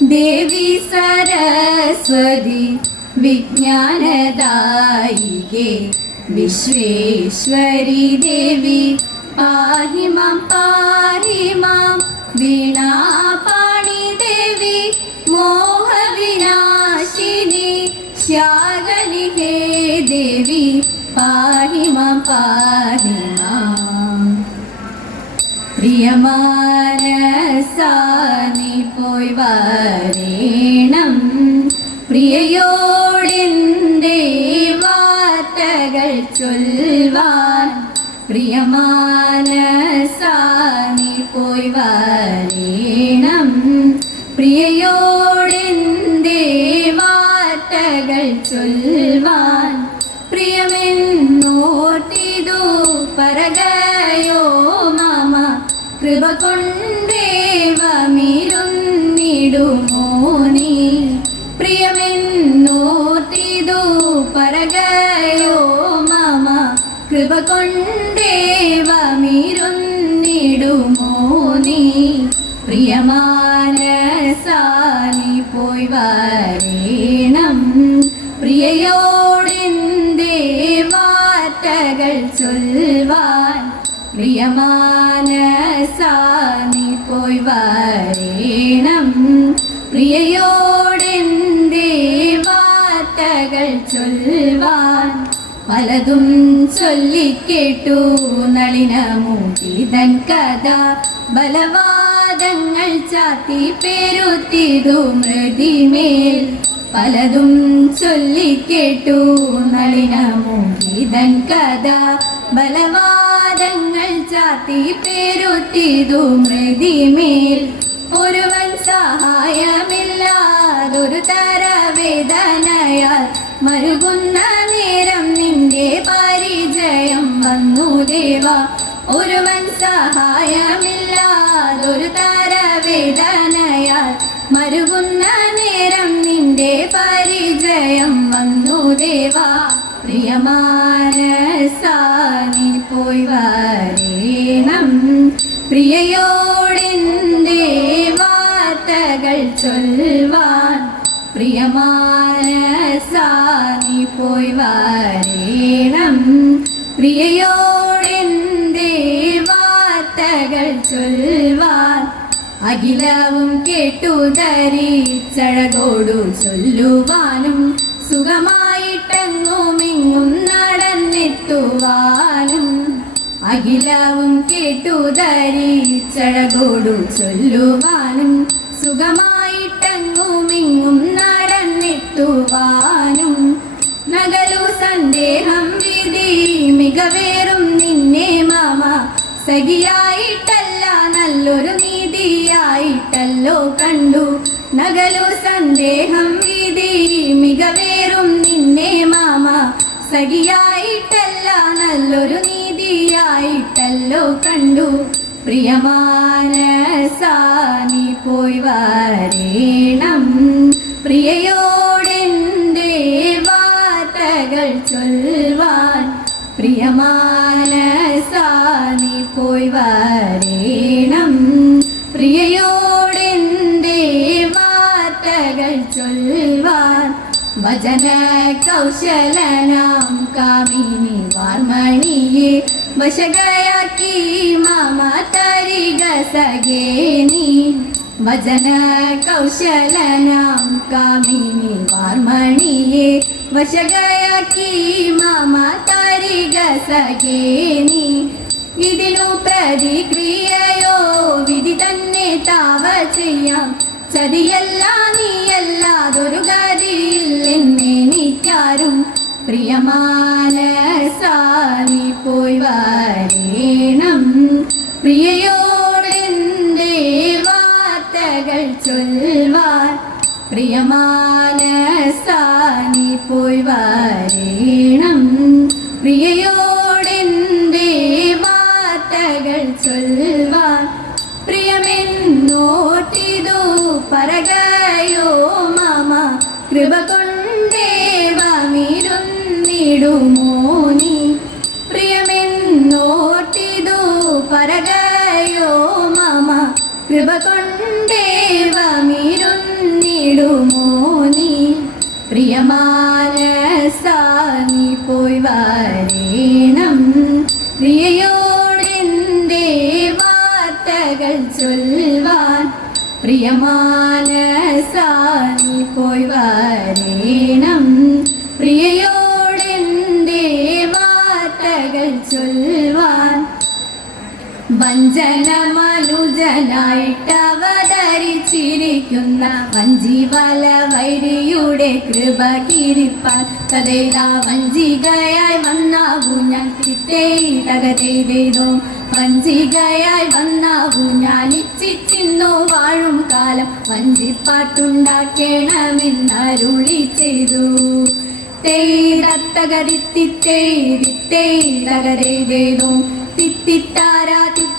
देवी सरस्वती विज्ञानदायिके विश्वेश्वरी देवी पाहि मां पाहि मां वीणा देवी मोहविनाशिनी श्यागनि हे देवी पाहि मां पाहि मां। प्रियमा പോയി വരേണം പ്രിയയോടെന്തേ വാർത്തകൾ ചൊൽവാൻ. പ്രിയമാനസാനി പോയി വരേണം പ്രിയയോടെന്തേ വാർത്തകൾ ചൊൽവാൻ. പ്രിയമെന്നോർത്തിതു പറകയോ മാമ. കൃപ കൃപ കൊണ്ടേവമിരുന്നിടുമോ നീ? പ്രിയമാനസാനി പോയി വരേണം. പ്രിയയോടെന്തേ വാർത്തകൾ ചൊൽവാൻ പ്രിയമാനസാനി പോയി വരേണം. പ്രിയയോടെന്തേ വാർത്തകൾ പലതും ചൊല്ലിക്കേട്ടു നളിന മൂടിതൻ കഥ. ബലവാദങ്ങൾ ചാത്തി പേരുത്തിതു മൃതിമേൽ. പലതും ചൊല്ലിക്കേട്ടു നളിന മൂടിതൻ കഥ. ബലവാദങ്ങൾ ചാത്തി പേരുത്തിതു മൃതിമേൽ. ഒരുവൻ സഹായമില്ലാതൊരു തരവേദനയാൽ മരുകുന്ന ഒരുവൻ സഹായമില്ലാതൊരു തരവേദനയാൽ മരുകുന്ന നേരം നിന്റെ പരിചയം വന്നു ദേവ. പ്രിയമാനസാനി പോയി വരേണം. പ്രിയയോടെന്തേ വാർത്തകൾ ചൊൽവാൻ. പ്രിയമാനസാനി പോയി വരേണം. പ്രിയയോടെന്തേ വാർത്തകൾ ചൊൽവാൻ കേട്ടു കേട്ടുതരിച്ചഴകോടു ചൊല്ലുവാനും സുഖമായിട്ടെങ്ങുമിങ്ങും നടന്നെത്തുവാനും. അഖിലവും കേട്ടുതരിച്ചഴകോടു ചൊല്ലുവാനും സുഖമായിട്ടെങ്ങുമിങ്ങും നടന്നെത്തുവാനും. നഗലു സന്ദേഹം വിധി മികവേറും നിന്നെ മാമ. സഖിയായിട്ടല്ല നല്ലൊരു നീതിയായിട്ടല്ലോ കണ്ടു. നഗലു സന്ദേഹം വിധി മികവേറും നിന്നെ മാമ. സഖിയായിട്ടല്ല നല്ലൊരു നീതിയായിട്ടല്ലോ കണ്ടു. പ്രിയമാനസാനി പോയി വരേണം. പ്രിയയോടെ വാർത്തകൾ ചൊൽവാൻ പ്രിയമാനസാനി പോയി വരേണം വചന കൗശലനാം കാമിനി വാർമണിയെ വശകയാക്കി മാമ തരിക സഗേനി ഭജന കൗശലനാം കാമിനി വാർമണിയെ വശകയാക്കി മാമ തരി സഗേനി ഇതിനു പ്രതിക്രിയയോ വിധി തന്നെ താവ ചെയ്യാം ചതിയല്ല പ്രിയമാനസാനി പോയി വരേണം. പ്രിയയോടെന്തേ വാർത്തകൾ ചൊൽവാൻ പ്രിയമാനസാനി പോയി വരേണം. പ്രിയയോടെന്തേ വാർത്തകൾ ചൊൽവാൻ പ്രിയമെന്നോട്ടിതു പറകയോ മാമ കൃപ മനസാനി പോയി വരേണം. പ്രിയയോടെന്റെ വാർത്തകൾ ചൊൽവാൻ പ്രിയമാനസാനി പോയി വരേണം. പ്രിയയോടെന്റെ വാർത്തകൾ ചൊൽവാൻ വഞ്ചനമനുജനായിട്ടവതരിച്ചിരിക്കുന്ന വഞ്ചിവല വൈരിയുടെ കൃപ കിരിപ്പാൻ തതേതാ വഞ്ചികയായി വന്നാവു. ഞാൻ ചിത്തേ തകതേതേതോ വഞ്ചികയായി വന്നാവു. ഞാൻ ഇച്ഛിച്ചിന്നു വാഴും കാലം വഞ്ചിപ്പാട്ടുണ്ടാക്കേണമെന്നരുളി ചെയ്തു. തേതത്തകരിത്തിത്തേരിത്തേതകരേതേതോ തിത്തിത്താര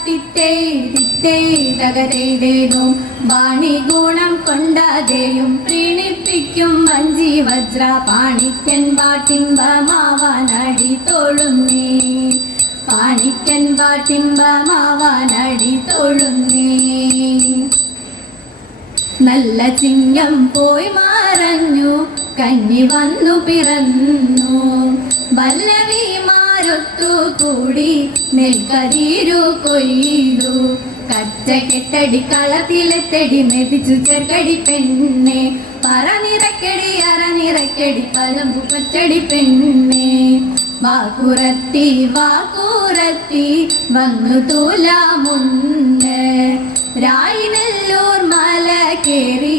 തിത്തിത്തേരിത്തേതകരേതേതോ വാണി ഗുണം കൊണ്ടതേയും പ്രീണിപ്പിക്കും മഞ്ചി വജ്ര. പാണിക്കൻ പാട്ടിമ്പമാവാനടി തോളുന്നേ പാണിക്കൻ പാട്ടിമ്പമാവാനടി തോളുന്നേ നല്ല ചിങ്ങം പോയി മാറഞ്ഞു കഞ്ഞി വന്നു പിറന്നു. വല്ലവിമാരൊത്തു കൂടി നെൽക്കതിരു കൊയ്തു കച്ച കെട്ടടി കളത്തിലെത്തടി മെതിച്ചു ചെറുകടി പെണ്ണെ. പറ നിറക്കടി അറ നിറക്കടി പലമ്പു പച്ചടി പെണ്ണെ. വാക്കുറത്തി വാക്കുറത്തി വന്നു തൂലാമുണ്ട് രായിനെല്ലൂർ മല കേറി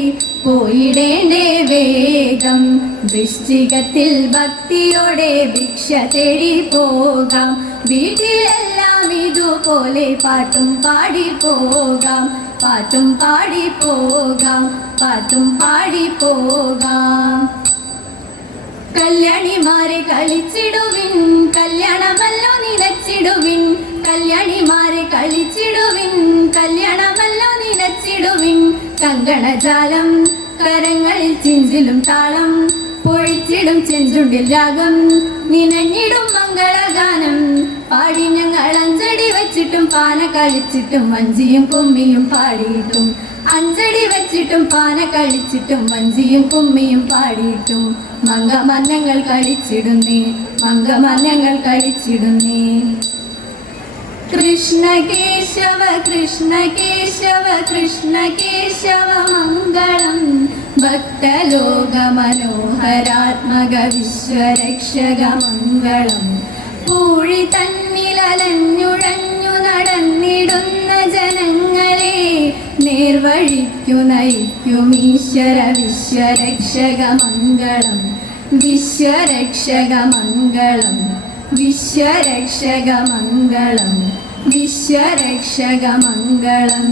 പോയിടേണ്ടേ വേഗം. വൃശ്ചികത്തിൽ ഭക്തിയോടെ ഭിക്ഷ തേടി പോകാം. വീട്ടിലെല്ലാം ഇതുപോലെ പാട്ടും പാടി പോകാം. പാട്ടും പാടി പോകാം. പാട്ടും പാടി പോകാം. കല്യാണിമാരെ കളിച്ചിടുവിൻ. കല്യാണമല്ലോ നിലച്ചിടുവിൻ. കല്യാണിമാരെ കങ്കണജാലം കരങ്ങൾ ചിഞ്ചിലും താളം. പൊഴിച്ചിടും ചെഞ്ചുണ്ടിൽ രാഗം. നിനഞ്ഞിടും മംഗളഗാനം. പാടി ഞങ്ങൾ അഞ്ചടി വെച്ചിട്ടും പാന കഴിച്ചിട്ടും വഞ്ചിയും കുമ്മിയും പാടിയിട്ടും. അഞ്ചടി വെച്ചിട്ടും പാന കഴിച്ചിട്ടും വഞ്ചിയും കുമ്മിയും പാടിയിട്ടും. മംഗമന്നങ്ങൾ കളിച്ചിടുന്നേ മംഗമന്നങ്ങൾ കളിച്ചിടുന്നേ. കൃഷ്ണ കേശവ കൃഷ്ണ കേശവ കൃഷ്ണ കേശവ മംഗളം. ഭക്തലോക മനോഹരാത്മക വിശ്വരക്ഷക മംഗളം പൂഴി തന്നിലലഞ്ഞുഴഞ്ഞു നടന്നിടുന്ന ജനങ്ങളെ നേർവഴിക്കു നയിക്കും ഈശ്വര വിശ്വരക്ഷക മംഗളം വിശ്വരക്ഷക മംഗളം